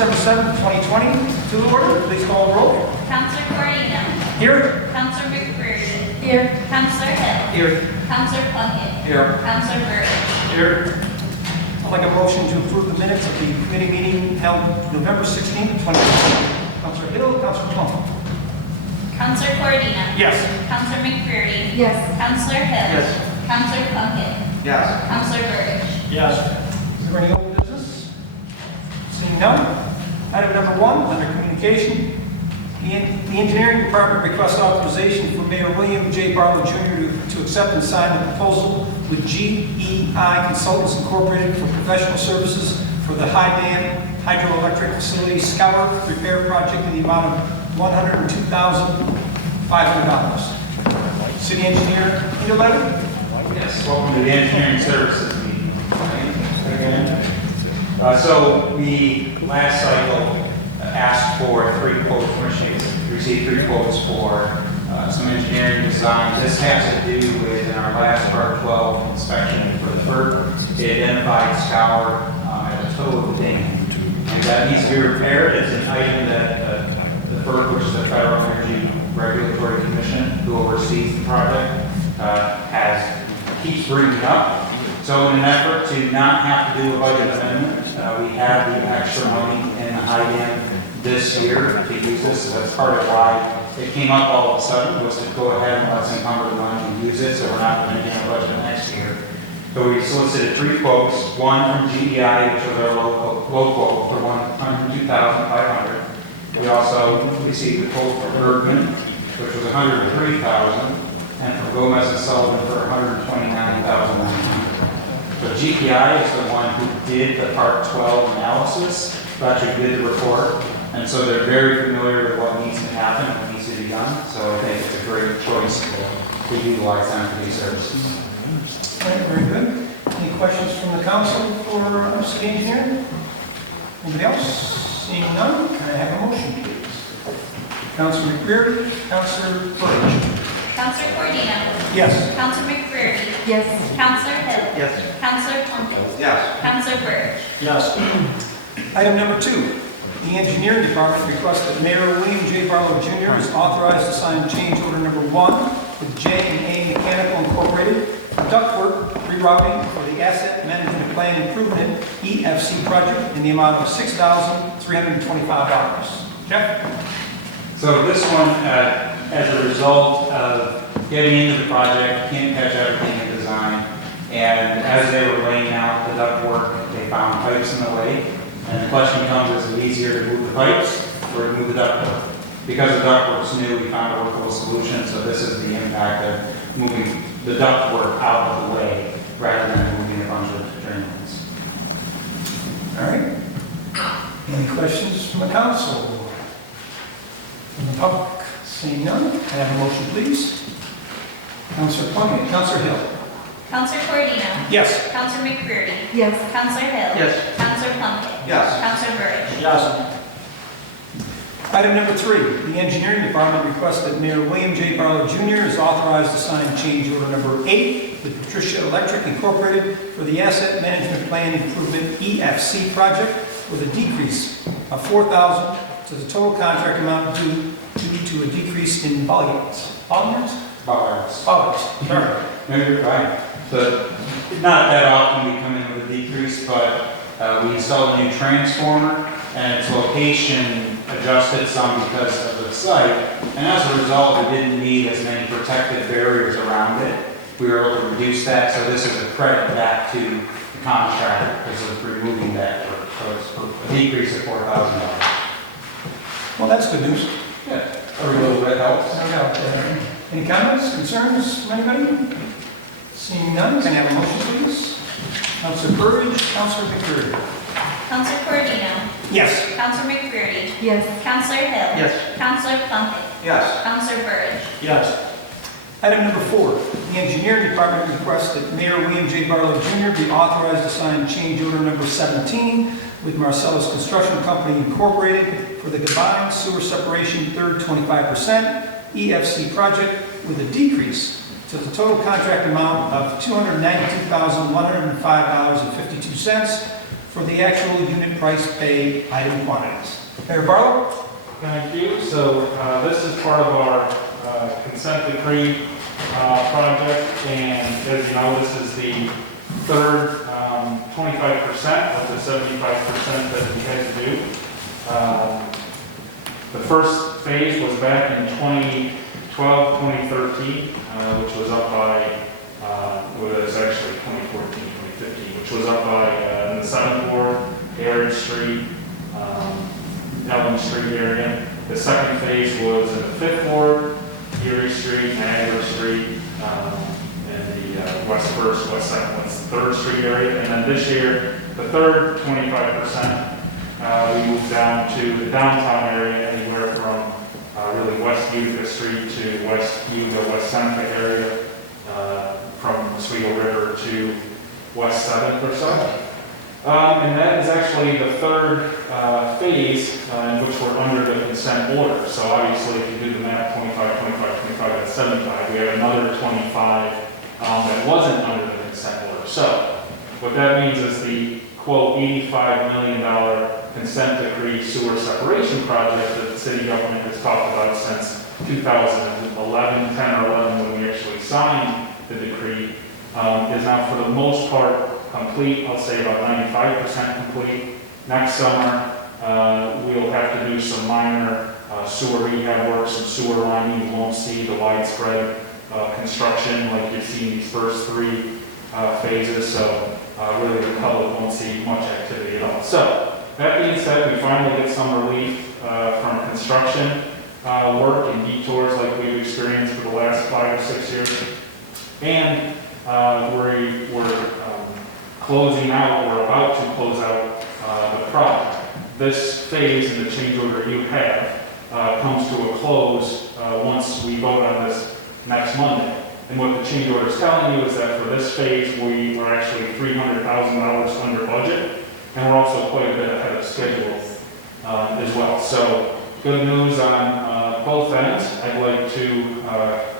December 7th, 2020, to the order. Please call the roll. Counselor Corino. Here. Counselor McCreary. Here. Counselor Hill. Here. Counselor Plunkett. Here. Counselor Burridge. Here. I'd like a motion to approve the minutes of the committee meeting held November 16th, 2020. Counselor Hill, Counselor Plum. Counselor Corino. Yes. Counselor McCreary. Yes. Counselor Hill. Yes. Counselor Plunkett. Yes. Counselor Burridge. Yes. Is there any old business? Seeing none. Item number 1, under communication. The engineering department requests authorization for Mayor William J. Barlow Jr. to accept and sign the proposal with GEI Consultants Incorporated for professional services for the High Dam Hydroelectric Facility Scour Repair Project in the amount of $102,500. City engineer, need a letter? Yes, welcome to the engineering services meeting. So we last cycle asked for 3 quotes, commissioning received 3 quotes for some engineering design. This has to do with in our last Part 12 inspection for the FERC. It identified scour at the toe of the dam, and that needs to be repaired. It's an item that the FERC, which is the Federal Energy Regulatory Commission, who oversees the project, keeps bringing up. So in an effort to not have to do a budget amendment, we have the extra money in the high dam this year to use this. So that's part of why it came up all of a sudden, was to go ahead and let's encumber the money and use it, so we're not going to get a budget next year. So we solicited 3 quotes, one from GEI, which was our low quote for $102,500. We also received a quote from Bergman, which was $103,000, and from Gomez and Sullivan for $129,900. So GPI is the one who did the Part 12 analysis, who actually did the report, and so they're very familiar with what needs to happen and what needs to be done. So I think it's a great choice to utilize them for these services. All right, very good. Any questions from the council for city engineer? Anybody else? Seeing none, can I have a motion, please? Councilor McCreary, Councilor Burridge. Counselor Corino. Yes. Counselor McCreary. Yes. Counselor Hill. Yes. Counselor Plunkett. Yes. Counselor Burridge. Yes. Item number 2, the engineering department requests that Mayor William J. Barlow Jr. is authorized to sign change order number 1 with J&A Mechanical Incorporated for ductwork rerouting for the Asset Management Plan Improvement EFC project in the amount of $6,325. Jeff? So this one, as a result of getting into the project, can't catch everything in design, and as they were laying out the ductwork, they found pipes in the way, and the question comes, is it easier to move the pipes or to move the ductwork? Because the ductwork's new, we found a workable solution, so this is the impact of moving the ductwork out of the way rather than moving a bunch of drain lines. All right. Any questions from the council? From the public? Seeing none, can I have a motion, please? Councilor Plunkett, Councilor Hill. Counselor Corino. Yes. Counselor McCreary. Yes. Counselor Hill. Yes. Counselor Plunkett. Yes. Counselor Burridge. Yes. Item number 3, the engineering department requests that Mayor William J. Barlow Jr. is authorized to sign change order number 8 with Patricia Electric Incorporated for the Asset Management Plan Improvement EFC project with a decrease of $4,000 to the total contract amount due to a decrease in volumes. Volumes? Bollards. Volumes. Sorry. No, you're fine. So, not that often we come in with a decrease, but we installed a new transformer, and its location adjusted some because of the site, and as a result, it didn't need as many protective barriers around it. We were able to reduce that, so this is a credit back to the contractor because of removing that work. So it's a decrease of $4,000. Well, that's good news. Yeah, every little bit helps. No doubt. Any comments, concerns from anybody? Seeing none, can I have a motion, please? Councilor Burridge, Councilor McCreary. Counselor Corino. Yes. Counselor McCreary. Yes. Counselor Hill. Yes. Counselor Plunkett. Yes. Counselor Burridge. Yes. Item number 4, the engineering department requests that Mayor William J. Barlow Jr. be authorized to sign change order number 17 with Marcellus Construction Company Incorporated for the combined sewer separation third 25% EFC project with a decrease to the total contract amount of $292,105.52 for the actual unit price paid item quantities. Mayor Barlow? Thank you. So this is part of our consent decree project, and as you know, this is the third 25% of the 75% that we had to do. The first phase was back in 2012, 2013, which was up by, well, it was actually 2014, 2015, which was up by in the 7th Ward, Garrett Street, Elm Street area. The second phase was in the 5th Ward, Erie Street, Niagara Street, and the West 1st, West 2nd, West 3rd Street area. And then this year, the third 25%, we moved down to the downtown area, anywhere from really West Utica Street to West Utica, West Seneca area, from Oswego River to West 7th or so. And that is actually the third phase in which we're under the consent order. So obviously, if you do the math, 25, 25, 25, that's 75. We have another 25 that wasn't under the consent order. So what that means is the, quote, $85 million consent decree sewer separation project that the city government has talked about since 2011, 10 or 11, when we actually signed the decree, is now for the most part complete. I'll say about 95% complete. Next summer, we'll have to do some minor sewer rehab work, some sewer lining. You won't see the widespread construction like you've seen these first three phases, so really the public won't see much activity at all. So that being said, we finally get some relief from construction work and detours like we've experienced for the last 5 or 6 years. And we're closing out, or about to close out the project. This phase in the change order you have comes to a close once we vote on this next Monday. And what the change order is telling you is that for this phase, we are actually $300,000 under budget, and we're also quite a bit ahead of schedule as well. So good news on both ends. I'd like to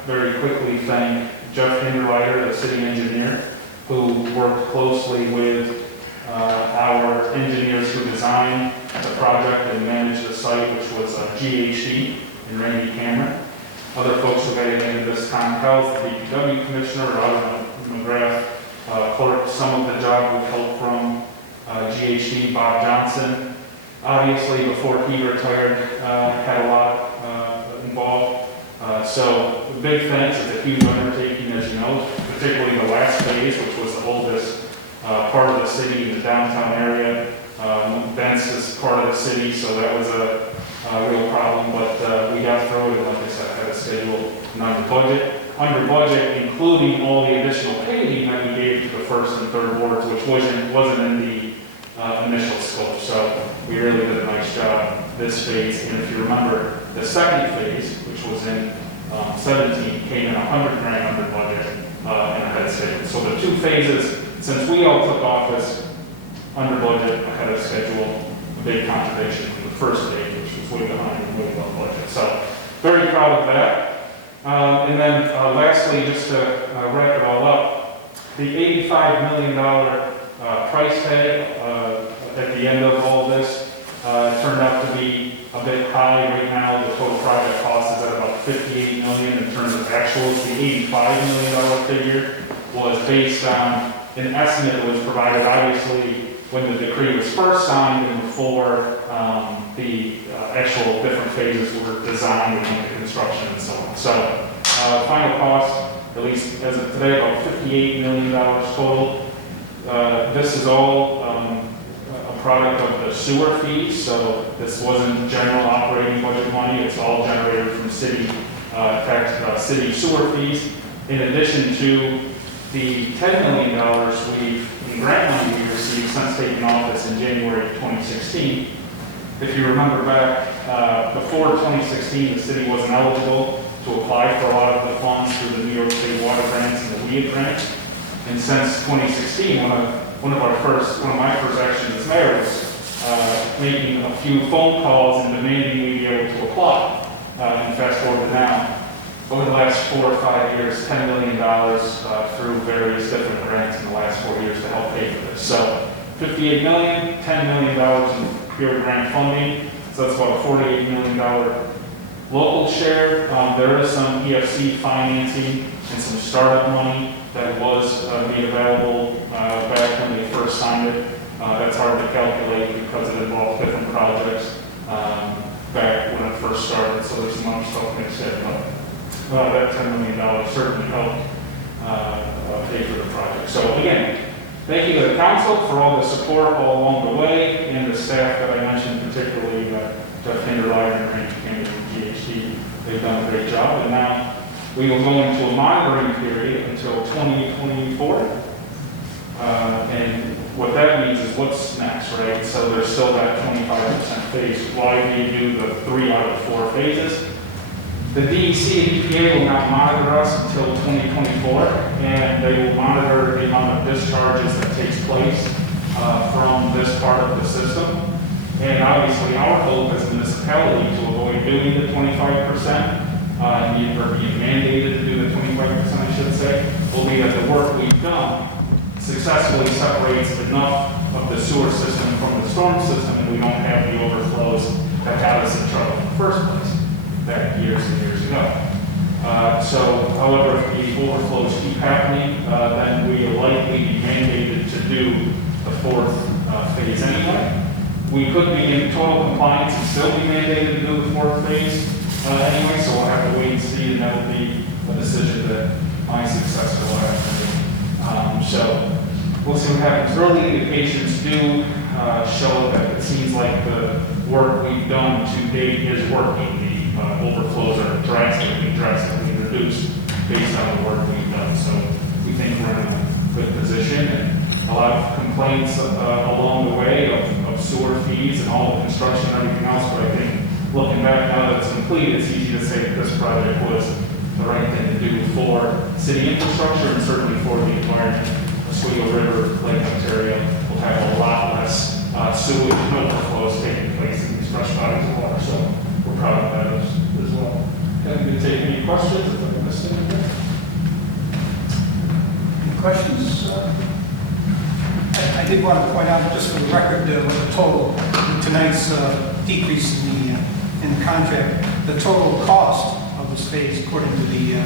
very quickly thank Jeff Hinderleiter, the city engineer, who worked closely with our engineers who designed the project and managed the site, which was GHD and Randy Cameron. Other folks who got into this, Tom Health, the DPW Commissioner, Robert McGrath, clerk, some of the job with help from GHD, Bob Johnson. Obviously, before he retired, had a lot involved. So big thanks. It's a huge undertaking, as you know, particularly the last phase, which was the oldest part of the city in the downtown area. Bent's is part of the city, so that was a real problem, but we got through it, and like I said, had a schedule and under budget, including all the additional paving that we gave to the first and third wards, which wasn't in the initial scope. So we really did a nice job this phase. And if you remember, the second phase, which was in 17, came in $100 grand under budget and ahead of schedule. So the two phases, since we all took office under budget, ahead of schedule, a big contradiction from the first phase, which was way behind and way above budget. So very proud of that. And then lastly, just to wrap it all up, the $85 million price tag at the end of all this turned out to be a bit high. Right now, the total project cost is at about $58 million in terms of actuals. The $85 million figure was based on an estimate that was provided, obviously, when the decree was first signed and before the actual different phases were designed and into construction and so on. So final cost, at least as of today, about $58 million total. This is all a product of the sewer fees, so this wasn't general operating budget money. It's all generated from city city sewer fees. In addition to the $10 million in grant money we received since taking office in January of 2016. If you remember back, before 2016, the city wasn't eligible to apply for a lot of the funds through the New York State Water Grants and the WIA grants. And since 2016, one of my first actions as mayor was making a few phone calls and demanding we be able to apply. And fast forward to now, over the last 4 or 5 years, $10 million through various different grants in the last 4 years to help pay for this. So $58 million, $10 million in pure grant funding, so that's about a $48 million local share. There is some EFC financing and some startup money that was made available back when they first signed it. That's hard to calculate because it involved different projects back when it first started, so there's some other stuff mixed in, but that $10 million certainly helped pay for the project. So again, thank you to the council for all the support all along the way, and the staff that I mentioned, particularly Jeff Hinderlein and Randy Kennedy from GHD. They've done a great job, and now we will go into a monitoring period until 2024. And what that means is what's next, right? So there's still that 25% phase. Why do you do the 3 out of 4 phases? The DEC and EPA will not monitor us until 2024, and they will monitor the amount of discharges that takes place from this part of the system. And obviously, our hope as a municipality to avoid doing the 25%, or being mandated to do the 25%, I should say, will be that the work we've done successfully separates enough of the sewer system from the storm system, and we don't have the overflows that got us in trouble in the first place back years and years ago. However, if the overflows keep happening, then we will likely be mandated to do the 4th phase anyway. We could be in total compliance and still be mandated to do the 4th phase anyway, so we'll have to wait and see, and that will be a decision that my successor will have to make. So we'll see what happens. Early indications do show that it seems like the work we've done to date is working. The overflows are drastically reduced based on the work we've done. So we think we're in a good position, and a lot of complaints along the way of sewer fees and all the construction and everything else. But I think looking back now that it's complete, it's easy to say that this project was the right thing to do for city infrastructure and certainly for the environment. Oswego River, Lake Ontario will have a lot less sewage and overflows taking place in these fresh bodies of water. So we're proud of that as well. Happy to take any questions if I missed anything. Any questions? I did want to point out, just for the record, what the total, tonight's decrease in the contract, the total cost of this phase, according to the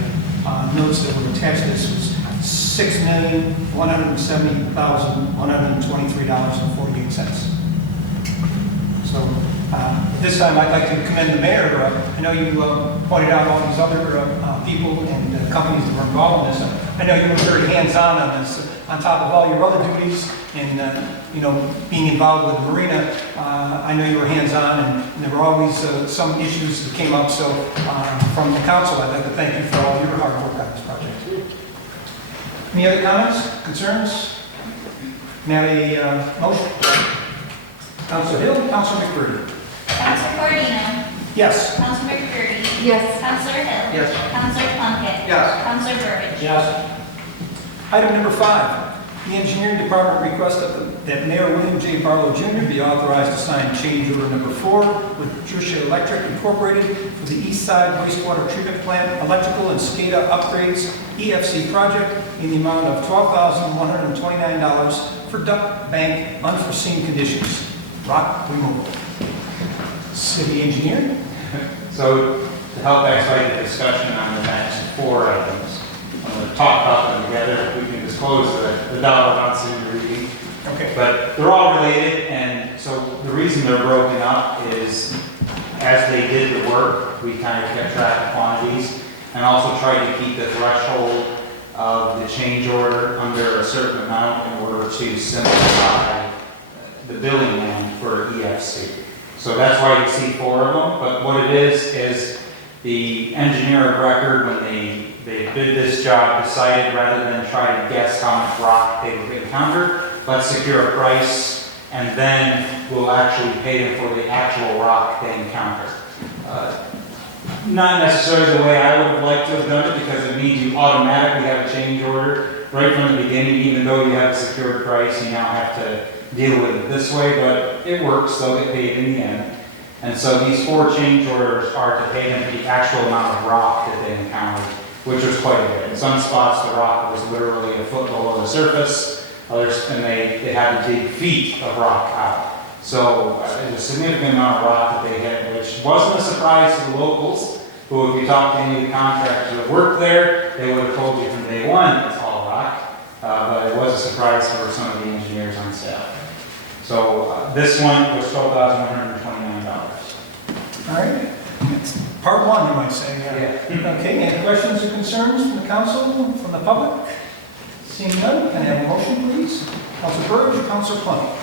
notes that were attached to this, was $6,170,123.48. So this time I'd like to commend the mayor. I know you pointed out all these other people and companies that were involved in this. I know you were very hands-on on this, on top of all your other duties and being involved with the marina. I know you were hands-on, and there were always some issues that came up. So from the council, I'd like to thank you for all your hard work on this project. Any other comments, concerns? May I have a motion? Councilor Hill, Councilor McBurney. Councilor Cordino? Yes. Councilor McCurdy? Yes. Councilor Hill? Yes. Councilor Plunkett? Yes. Councilor Burbidge? Yes. Item number 5, the engineering department requests that Mayor William J. Barlow Jr. be authorized to sign change order number 4 with Trisha Electric Incorporated for the East Side Wastewater Treatment Plant Electrical and SCADA Upgrades EFC project in the amount of $12,129 for duct bank unforeseen conditions. Rock removal. City engineer? So to help expedite the discussion on the next 4 items, I'm going to talk about them together. We can disclose the dollar amounts in the reading. Okay. But they're all related, and so the reason they're broken up is as they did the work, we kind of kept track of quantities and also tried to keep the threshold of the change order under a certain amount in order to simplify the billing line for EFC. So that's why you see 4 of them, but what it is the engineer of record, when they bid this job, decided rather than try to guess how much rock they would encounter, let's secure a price and then we'll actually pay them for the actual rock they encounter. Not necessarily the way I would have liked to have done it, because it means you automatically have a change order right from the beginning. Even though you have a secured price, you now have to deal with it this way, but it works, they'll get paid in the end. And so these 4 change orders are to pay them the actual amount of rock that they encountered, which was quite a bit. In some spots, the rock was literally a foot below the surface. Others, and they had to dig feet of rock out. So it was a significant amount of rock that they had, which wasn't a surprise to the locals, who if you talk to any of the contractors that worked there, they would have told you from day one it's all rock. But it was a surprise for some of the engineers on staff. So this one was $12,129. All right. It's part one, you might say. Okay, any questions or concerns from the council, from the public? Seeing none, can I have a motion, please? Council Burge or Council Plunkett?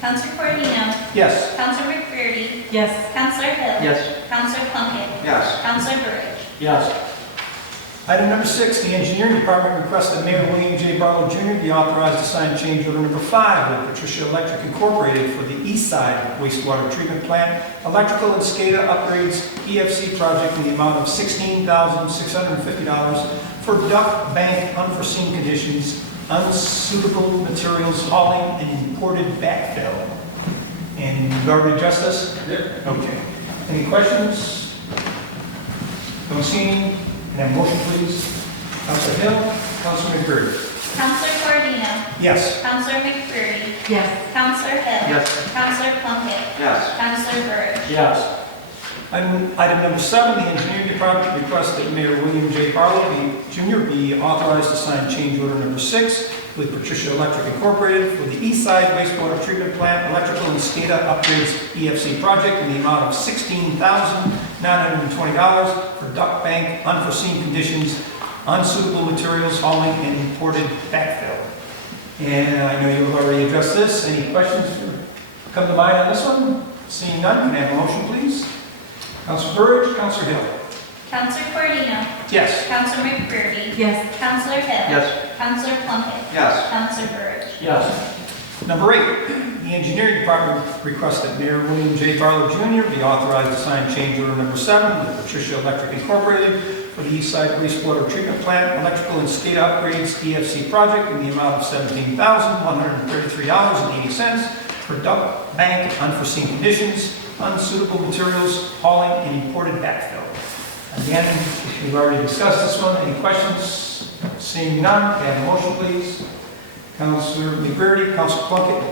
Council Cordino? Yes. Council McCready? Yes. Council Hill? Yes. Council Plunkett? Yes. Council Burge? Yes. Item number 6, the engineering department requests that Mayor William J. Barlow Jr. be authorized to sign change order number 5 with Patricia Electric Incorporated for the East Side Wastewater Treatment Plant electrical and SCADA upgrades EFC project in the amount of $16,650 for duct bank unforeseen conditions, unsuitable materials hauling, and imported backfill. And you've already addressed this? Yep. Okay. Any questions? Don't see any? Can I have a motion, please? Councilor Hill, Councilor McCreary. Council Cordino? Yes. Council McCready? Yes. Council Hill? Yes. Council Plunkett? Yes. Council Burge? Yes. Item number 7, the engineering department requests that Mayor William J. Barlow Jr. be authorized to sign change order number 6 with Patricia Electric Incorporated for the East Side Wastewater Treatment Plant electrical and SCADA upgrades EFC project in the amount of $16,920 for duct bank unforeseen conditions, unsuitable materials hauling, and imported backfill. And I know you've already addressed this. Any questions come to mind on this one? Seeing none, can I have a motion, please? Councilor Burge, Councilor Hill. Council Cordino? Yes. Council McCready? Yes. Council Hill? Yes. Council Plunkett? Yes. Council Burge? Yes. Number 8, the engineering department requests that Mayor William J. Barlow Jr. be authorized to sign change order number 7 with Patricia Electric Incorporated for the East Side Wastewater Treatment Plant electrical and SCADA upgrades EFC project in the amount of $17,133.80 for duct bank unforeseen conditions, unsuitable materials, hauling, and imported backfill. Again, we've already discussed this one. Any questions? Seeing none, can I have a motion, please? Councilor McCreary, Councilor Plunkett.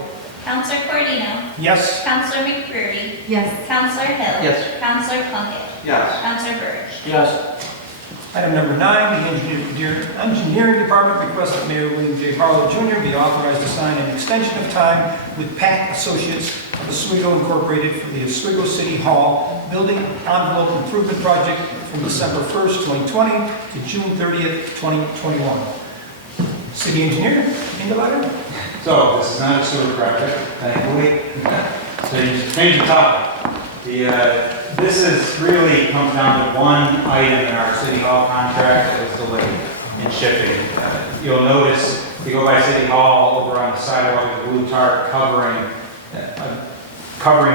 Council Cordino? Yes. Council McCready? Yes. Council Hill? Yes. Council Plunkett? Yes. Council Burge? Yes. Item number 9, the engineering department requests that Mayor William J. Barlow Jr. be authorized to sign an extension of time with Pack Associates of Oswego Incorporated for the Oswego City Hall Building Envelope Improvement Project from December 1st, 2020 to June 30th, 2021. City engineer, in the letter? So this is not a sewer project, thankfully. Change the topic. This is really comes down to one item in our city hall contract that was delayed in shipping. You'll notice if you go by City Hall over on the sidewalk with the blue tarp covering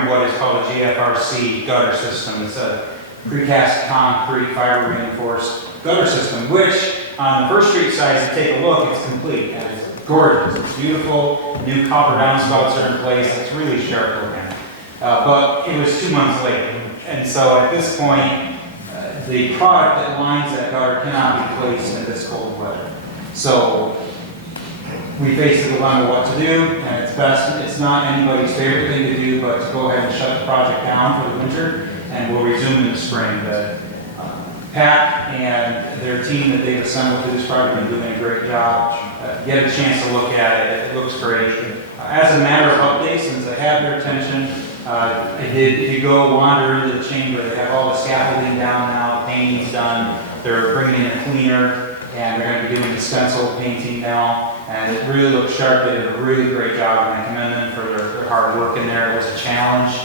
what is called a GFRC gutter system. It's a precast concrete fiber reinforced gutter system, which on the First Street side, if you take a look, it's complete and it's gorgeous. It's beautiful. New copper downspouts are in place. It's really sharp looking. But it was 2 months late. And so at this point, the product that lines that gutter cannot be placed in this cold weather. So we face the dilemma what to do, and it's best, it's not anybody's favorite thing to do, but to go ahead and shut the project down for the winter, and we'll resume in the spring. The Pat and their team that they've assembled for this project have been doing a great job. Get a chance to look at it, it looks great. As a matter of update, since I have their attention, if you go wander into the chamber, they have all the scaffolding down now, painting's done, they're bringing in a cleaner, and they're going to be doing the stencil painting now, and it really looks sharp. They did a really great job, and I commend them for their hard work in there. It was a challenge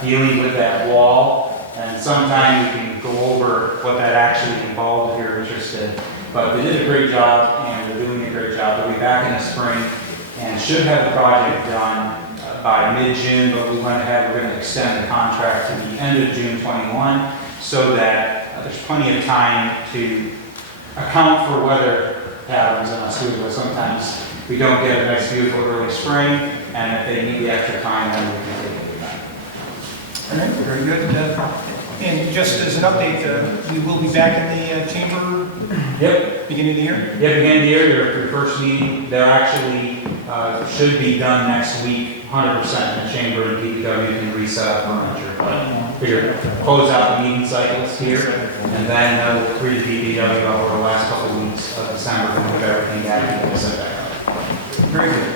dealing with that wall, and sometime we can go over what that actually involved if you're interested. But they did a great job, and they're doing a great job. They'll be back in the spring, and should have the project done by mid-June, but we went ahead, we're going to extend the contract to the end of June 21, so that there's plenty of time to account for weather patterns in Oswego. Sometimes we don't get a nice, beautiful early spring, and if they need the extra time, then we can take it back. All right, very good. And just as an update, we will be back in the chamber Yep. beginning of the year? Yeah, beginning of the year, your first meeting, they're actually should be done next week, 100% in the chamber, and DPW can reset up furniture. But figure, close out the meeting cycles here, and then we'll free the DPW over the last couple of weeks of December, and put everything back and we'll set back up. Very good.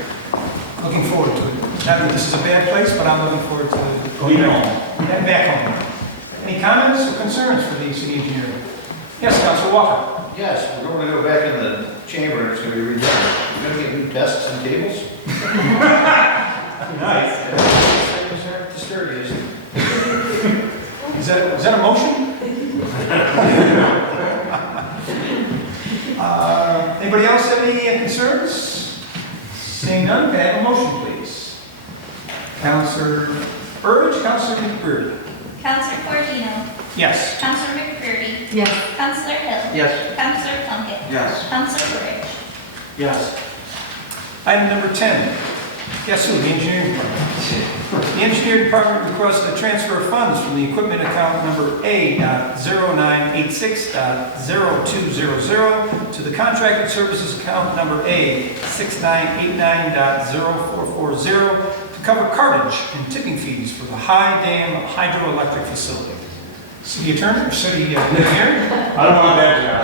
Looking forward to it. Not that this is a bad place, but I'm looking forward to We going know. back home. Any comments or concerns for the city engineer? Yes, Councilor Walker. Yes, we're going to go back in the chamber, and it's going to be redone. We're going to get new desks and tables. Nice. Things aren't disturbing. Is that a motion? Anybody else have any concerns? Seeing none, can I have a motion, please? Councilor Burbidge, Councilor McBurney. Councilor Cordino. Yes. Councilor McCurdy. Yes. Councilor Hill. Yes. Councilor Plunkett. Yes. Councilor Rich. Yes. Item number 10. Guess who? The engineering department. The engineering department requests a transfer of funds from the equipment account number A.0986.0200 to the contracted services account number A6989.0440 to cover cartage and tipping fees for the High Dam Hydroelectric Facility. City Attorney or City Engineer? I don't want that job.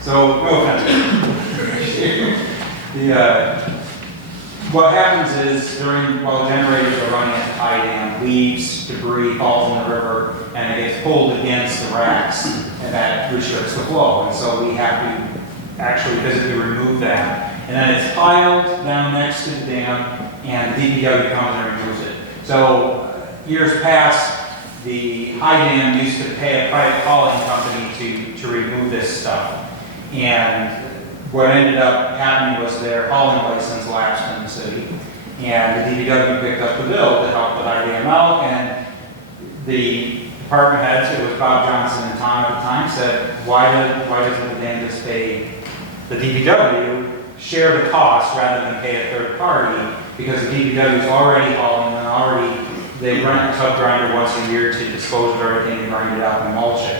So, no offense. What happens is while the generators are running at the high dam, leaves, debris falls in the river, and it gets pulled against the racks, and that restricts the flow. And so we have to actually physically remove that. And then it's piled down next to the dam, and DPW comes and removes it. So years past, the high dam used to pay a private hauling company to remove this stuff. And what ended up happening was their hauling license lapsed in the city, and the DPW picked up the bill to help the high dam out, and the department heads, it was Bob Johnson and Tom at the time, said, why doesn't the dam just pay the DPW, share the cost rather than pay a third party, because the DPW is already hauling and they rent a tub grinder once a year to dispose of everything and grind it out and mulch it.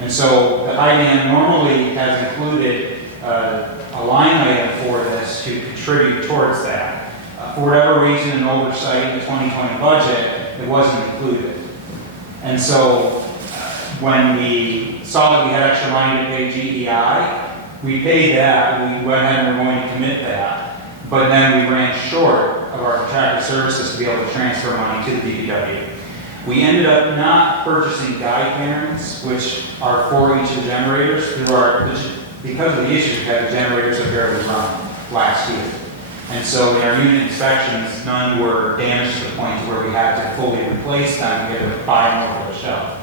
And so the high dam normally has included a line item for this to contribute towards that. For whatever reason, an oversight in the 2020 budget, it wasn't included. And so when we saw that we had extra money to pay GEI, we paid that, we went ahead and were going to commit that. But then we ran short of our contracted services to be able to transfer money to the DPW. We ended up not purchasing guide bearings, which are for each of the generators, because of the issues we had, the generators have barely run last year. And so in our unit inspections, none were damaged to the point where we had to fully replace them. We had to buy them over the shelf.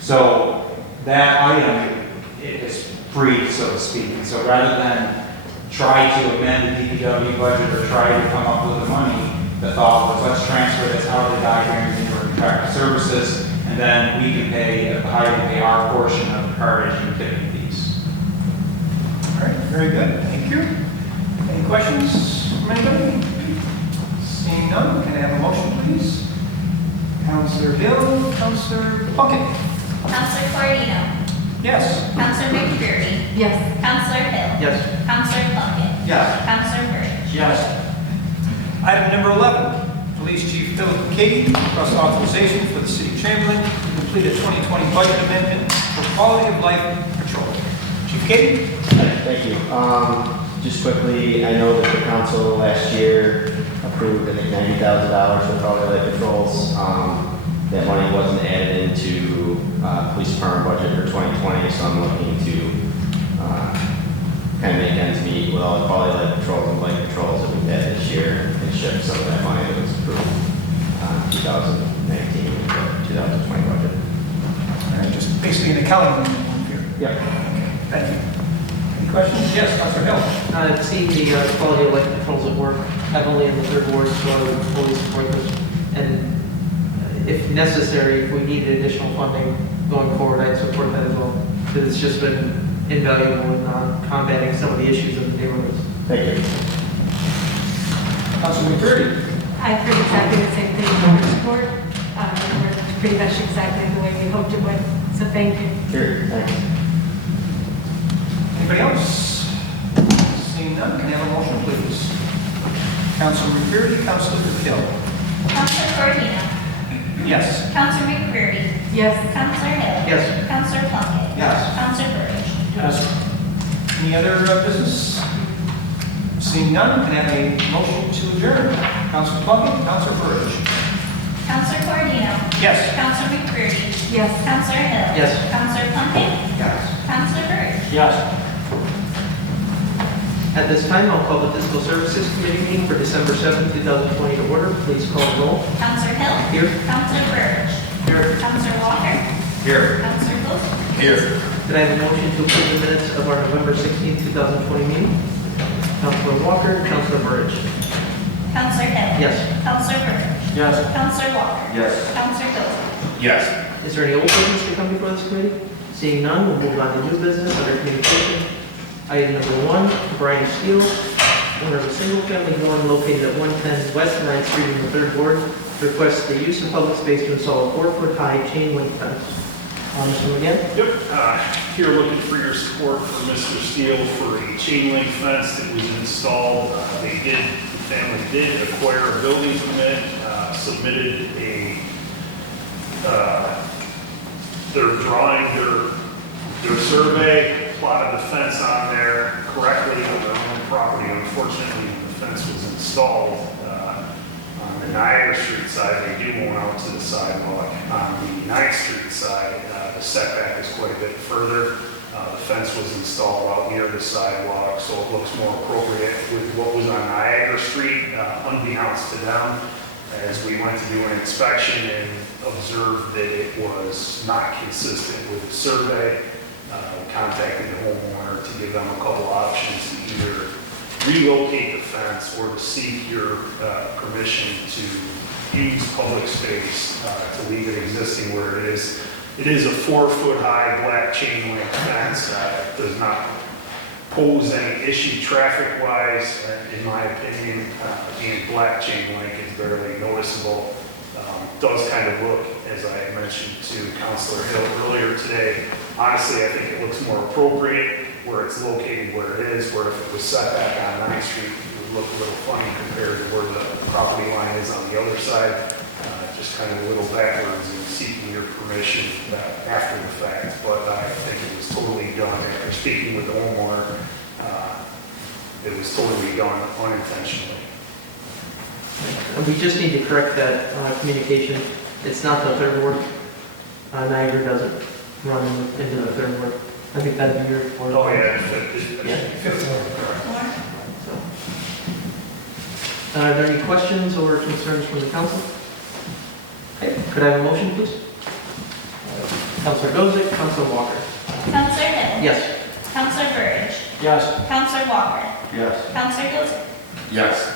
So that item is free, so to speak. And so rather than try to amend the DPW budget or try to come up with the money, the thought was let's transfer this out of the guide bearings into our contracted services, and then we can pay our portion of the cartage and tipping fees. All right, very good. Thank you. Any questions from anybody? Seeing none, can I have a motion, please? Councilor Hill, Councilor Plunkett. Councilor Cordino. Yes. Councilor McCurdy. Yes. Councilor Hill. Yes. Councilor Plunkett. Yes. Councilor Rich. Yes. Item number 11, Police Chief Philip Katie requests authorization for the City of Chamberlain to complete a 2020 budget amendment for quality of life patrol. Chief Katie? Thank you. Just quickly, I know that the council last year approved, I think, $90,000 for quality life patrols. That money wasn't added into police department budget for 2020, so I'm looking to kind of make ends meet with all the quality life patrols and bike patrols that we've had this year and shift some of that money that was approved 2019 with the 2020 budget. All right, just basically an accounting here. Yep. Thank you. Any questions? Yes, Councilor Hill. I've seen the quality of life patrols at work heavily in the third ward, so I would fully support those. And if necessary, if we need additional funding going forward, I'd support that as well. Because it's just been invaluable in combating some of the issues in the neighborhoods. Thank you. Councilor McCurdy. I've heard exactly the same thing from your support. It worked pretty much exactly the way we hoped it would. So thank you. Sure. Thanks. Anybody else? Seeing none, can I have a motion, please? Councilor McCreary, Councilor McHale. Counselor Cordino. Yes. Counselor McCreary. Yes. Counselor Hill. Yes. Counselor Plunkett. Yes. Counselor Burge. Yes. Any other business? Seeing none, can I have a motion to adjourn? Councilor Plunkett, Councilor Burge. Counselor Cordino. Yes. Counselor McCreary. Yes. Counselor Hill. Yes. Counselor Plunkett. Yes. Counselor Burge. Yes. At this time, I'll call the Fiscal Services Committee meeting for December 7th, 2020 to order. Please call the roll. Counselor Hill. Here. Counselor Burge. Here. Counselor Walker. Here. Counselor Wilson. Here. Could I have a motion to approve the minutes of our November 16th, 2020 meeting? Counselor Walker, Counselor Burge. Counselor Hill. Yes. Counselor Burge. Yes. Counselor Walker. Yes. Counselor Wilson. Yes. Is there any old business to come before this committee? Seeing none, we'll move on to new business under communication. Item number 1, Brian Steele, owner of a single-family dwelling located at 110 West 9th Street in the 3rd Ward, requests the use of public space to install a 4-foot-high chain link fence. Mr. McGinn? Yep, here looking for your support for Mr. Steele for a chain link fence that was installed. The family did acquire a building permit, submitted their drawing, their survey, plotted the fence on there correctly on their own property. Unfortunately, when the fence was installed, on the Niagara Street side, they do own out to the sidewalk. On the 9th Street side, the setback is quite a bit further. The fence was installed out near the sidewalk, so it looks more appropriate with what was on Niagara Street, unbeknownst to them. As we went to do an inspection and observed that it was not consistent with the survey, contacted the homeowner to give them a couple options to either relocate the fence or to seek your permission to use public space to leave it existing where it is. It is a 4-foot-high black chain link fence. It does not pose any issue traffic-wise, in my opinion. Being black chain link is barely noticeable. Does kind of look, as I mentioned to Councilor Hill earlier today, honestly, I think it looks more appropriate where it's located where it is, where if it was set back on 9th Street, it would look a little funny compared to where the property line is on the other side. Just kind of a little backwards and seeking your permission after the fact. But I think it was totally done. After speaking with the homeowner, it was totally done unintentionally. And we just need to correct that communication. It's not the 3rd Ward. Niagara doesn't run into the 3rd Ward. I think that'd be your word. Oh, yeah. So, are there any questions or concerns from the council? Okay, could I have a motion, please? Councilor Gozick, Councilor Walker. Counselor Hill. Yes. Counselor Burge. Yes. Counselor Walker. Yes. Counselor Wilson. Yes.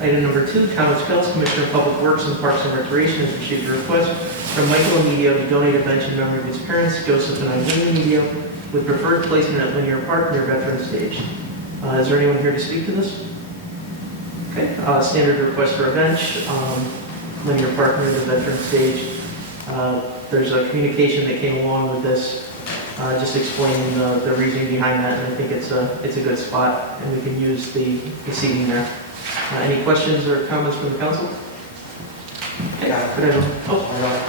Item number 2, Thomas Kells, Commissioner of Public Works and Parks and Recreation, has received a request from Michael Emilio to donate a bench in memory of his parents, Joseph and Eileen Emilio, with preferred placement at Linear Park near Veterans Stage. Is there anyone here to speak to this? Okay, standard request for a bench, Linear Park near the Veterans Stage. There's a communication that came along with this, just explaining the reasoning behind that, and I think it's a good spot, and we can use the seating there. Any questions or comments from the council? Okay, could I have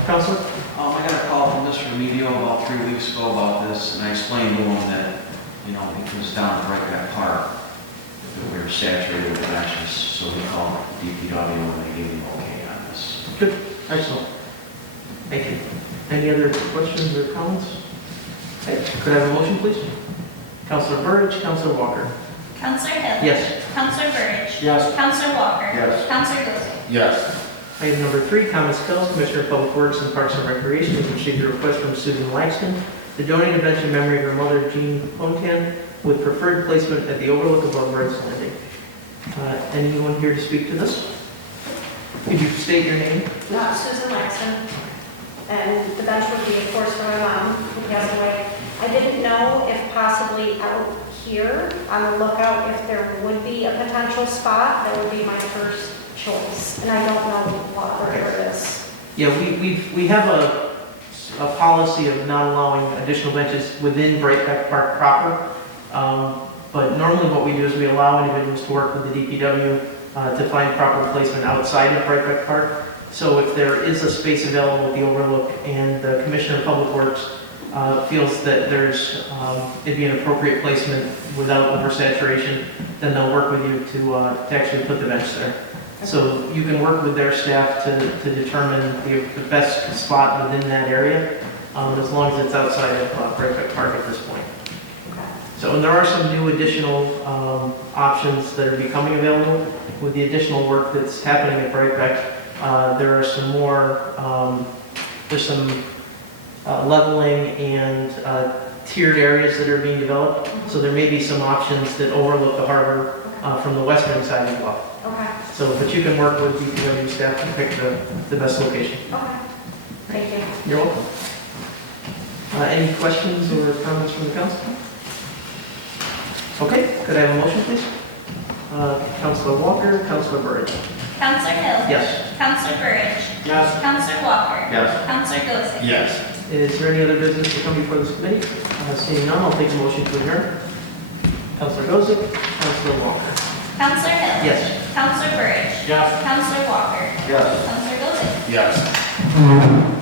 Councilor? I got a call from Mr. Emilio about 3 weeks ago about this, and I explained to him that, it was down at Breakback Park, that we were saturated with ashes, so we called DPW and they gave me okay on this. Good, excellent. Thank you. Any other questions or comments? Okay, could I have a motion, please? Councilor Burge, Councilor Walker. Counselor Hill. Yes. Counselor Burge. Yes. Counselor Walker. Yes. Counselor Wilson. Yes. Item number 3, Thomas Kells, Commissioner of Public Works and Parks and Recreation, has received a request from Susan Laxton to donate a bench in memory of her mother, Jean Pontan, with preferred placement at the overlook above Rice Landing. Anyone here to speak to this? Could you state your name? Susan Laxton, and the bench would be, of course, for my mom, who passed away. I didn't know if possibly out here on the lookout, if there would be a potential spot, that would be my first choice, and I don't know what where it is. Yeah, we have a policy of not allowing additional benches within Breakback Park proper. But normally what we do is we allow individuals to work with the DPW to find proper placement outside of Brightbeck Park. So if there is a space available at the overlook and the Commissioner of Public Works feels that it'd be an appropriate placement without oversaturation, then they'll work with you to actually put the bench there. So you can work with their staff to determine the best spot within that area, as long as it's outside of Brightbeck Park at this point. So and there are some new additional options that are becoming available with the additional work that's happening at Brightbeck. There are some more, there's some leveling and tiered areas that are being developed. So there may be some options that overlook the harbor from the western side as well. Okay, So, but you can work with DPW staff to pick the best location. okay. Thank you. You're welcome. Any questions or comments from the council? Okay, could I have a motion, please? Councilor Walker, Councilor Burridge. Counselor Hill. Yes. Counselor Burridge. Yes. Counselor Walker. Yes. Counselor Gossett. Yes. Is there any other business to come before this committee? Seeing none, I'll take a motion to adjourn. Councilor Gossett, Councilor Walker. Counselor Hill. Yes. Counselor Burridge. Yes. Counselor Walker. Yes. Counselor Gossett. Yes.